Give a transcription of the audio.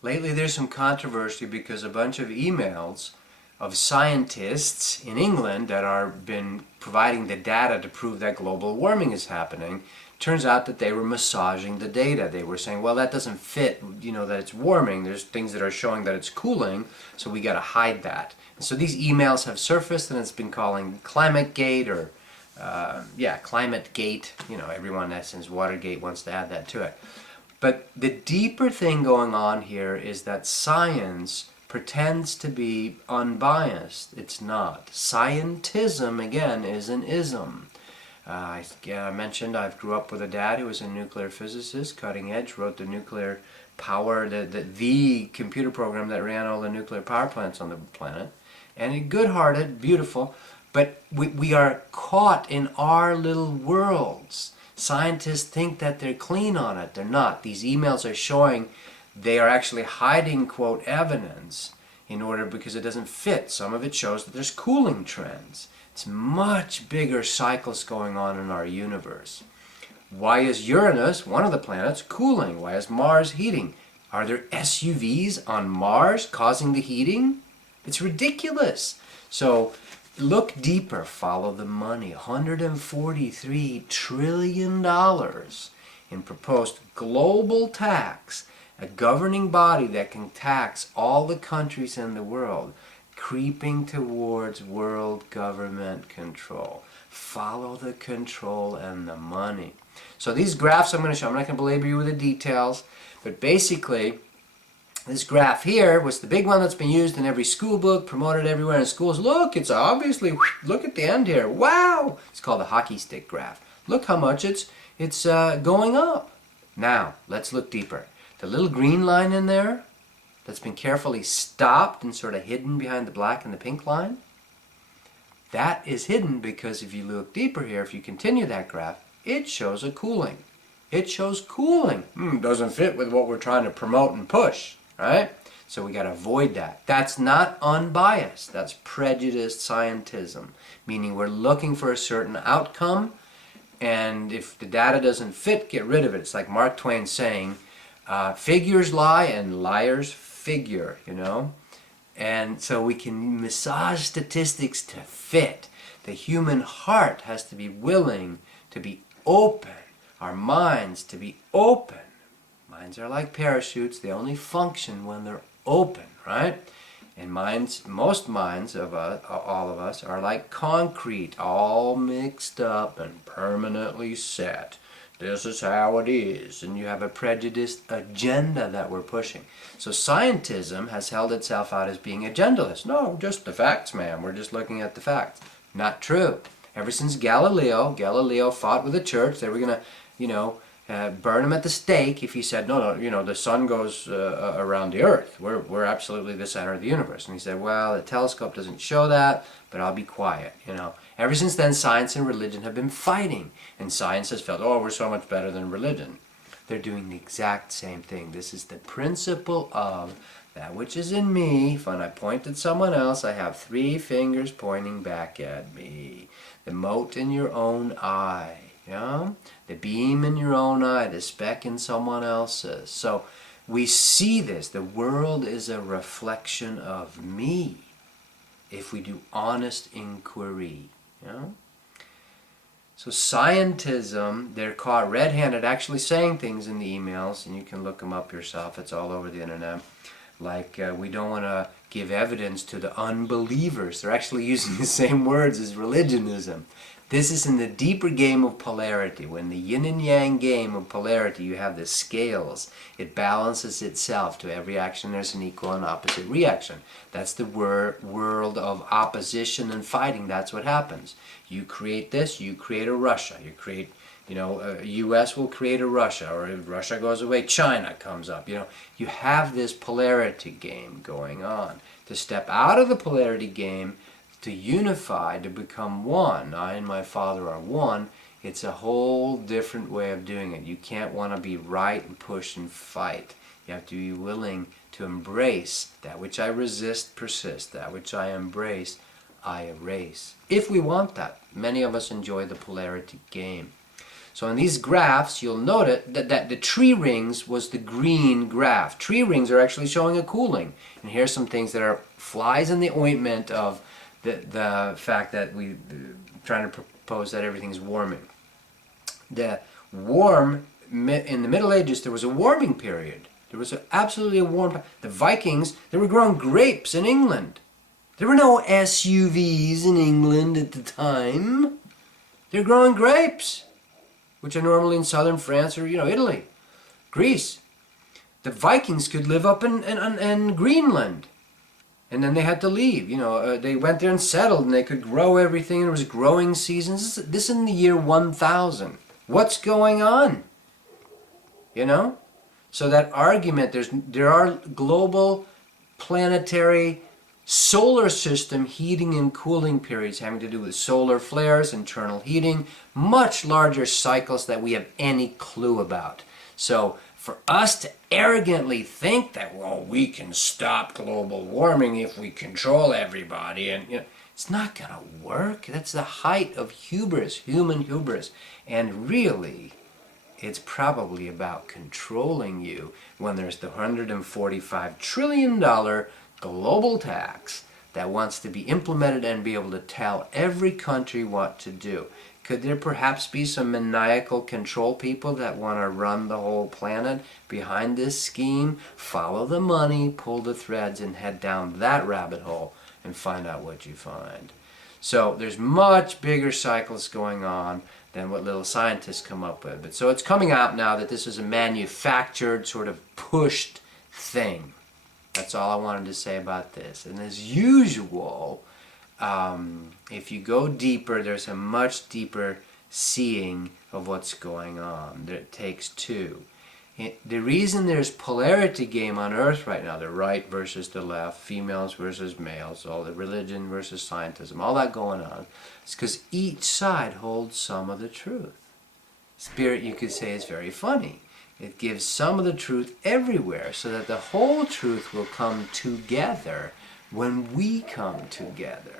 Lately there's some controversy because a bunch of emails of scientists in England that are been providing the data to prove that global warming is happening, turns out that they were massaging the data. They were saying, well, that doesn't fit, that it's warming. There's things that are showing that it's cooling, so we got to hide that. And so these emails have surfaced, and it's been calling ClimateGate or ClimateGate. Everyone, in essence, Watergate wants to add that to it. But the deeper thing going on here is that science pretends to be unbiased. It's not. Scientism, again, is an ism. I mentioned I grew up with a dad who was a nuclear physicist, cutting edge, wrote the nuclear power, the computer program that ran all the nuclear power plants on the planet. And good-hearted, beautiful, but we are caught in our little worlds. Scientists think that they're clean on it. They're not. These emails are showing they are actually hiding, quote, evidence because it doesn't fit. Some of it shows that there's cooling trends. It's much bigger cycles going on in our universe. Why is Uranus, one of the planets, cooling? Why is Mars heating? Are there SUVs on Mars causing the heating? It's ridiculous. So look deeper, follow the money. $143 trillion in proposed global tax, a governing body that can tax all the countries in the world, creeping towards world government control. Follow the control and the money. So these graphs I'm going to show, I'm not going to belabor you with the details, but basically this graph here was the big one that's been used in every school book, promoted everywhere in schools. Look, it's obviously, look at the end here. Wow! It's called the hockey stick graph. Look how much it's going up. Now, let's look deeper. The little green line in there that's been carefully stopped and sort of hidden behind the black and the pink line, that is hidden because if you look deeper here, if you continue that graph, it shows a cooling. It shows cooling. Doesn't fit with what we're trying to promote and push. Right? So we got to avoid that. That's not unbiased. That's prejudiced scientism, meaning we're looking for a certain outcome, and if the data doesn't fit, get rid of it. It's like Mark Twain saying, figures lie and liars figure, And so we can massage statistics to fit. The human heart has to be willing to be open, our minds to be open. Minds are like parachutes. They only function when they're open, right? And most minds of all of us are like concrete, all mixed up and permanently set. This is how it is. And you have a prejudiced agenda that we're pushing. So scientism has held itself out as being agendaless. No, just the facts, man. We're just looking at the facts. Not true. Ever since Galileo fought with the church. They were going to, burn him at the stake if he said, no, the sun goes around the earth. We're absolutely the center of the universe. And he said, well, the telescope doesn't show that, but I'll be quiet, Ever since then, science and religion have been fighting. And science has felt, we're so much better than religion. They're doing the exact same thing. This is the principle of that which is in me. When I point at someone else, I have 3 fingers pointing back at me. The mote in your own eye. The beam in your own eye, the speck in someone else's. So we see this. The world is a reflection of me if we do honest inquiry. So scientism, they're caught red-handed actually saying things in the emails, and you can look them up yourself. It's all over the internet. Like, we don't want to give evidence to the unbelievers. They're actually using the same words as religionism. This is in the deeper game of polarity. When the yin and yang game of polarity, you have the scales. It balances itself. To every action, there's an equal and opposite reaction. That's the world of opposition and fighting. That's what happens. You create this, you create a Russia. You create, U.S. will create a Russia. Or if Russia goes away, China comes up. You have this polarity game going on. To step out of the polarity game, to unify, to become one. I and my Father are one. It's a whole different way of doing it. You can't want to be right and push and fight. You have to be willing to embrace that which I resist, persist. That which I embrace, I erase. If we want that. Many of us enjoy the polarity game. So in these graphs, you'll note that the tree rings was the green graph. Tree rings are actually showing a cooling. And here's some things that are flies in the ointment of the fact that we're trying to propose that everything's warming. In the Middle Ages, there was a warming period. There was absolutely a warm. The Vikings, they were growing grapes in England. There were no SUVs in England at the time. They're growing grapes, which are normally in southern France or Italy, Greece. The Vikings could live up in Greenland, and then they had to leave. They went there and settled, and they could grow everything. And it was growing seasons. This is in the year 1000. What's going on? So that argument, there are global, planetary, solar system heating and cooling periods having to do with solar flares, internal heating, much larger cycles that we have any clue about. So for us to arrogantly think that, well, we can stop global warming if we control everybody, and it's not going to work. That's the height of hubris, human hubris. And really, it's probably about controlling you when there's the $145 trillion global tax that wants to be implemented and be able to tell every country what to do. Could there perhaps be some maniacal control people that want to run the whole planet behind this scheme? Follow the money, pull the threads, and head down that rabbit hole and find out what you find. So there's much bigger cycles going on than what little scientists come up with. But so it's coming out now that this is a manufactured, sort of pushed thing. That's all I wanted to say about this. And as usual, if you go deeper, there's a much deeper seeing of what's going on. It takes two. The reason there's polarity game on Earth right now, the right versus the left, females versus males, all the religion versus scientism, all that going on, is because each side holds some of the truth. Spirit, you could say, is very funny. It gives some of the truth everywhere so that the whole truth will come together when we come together.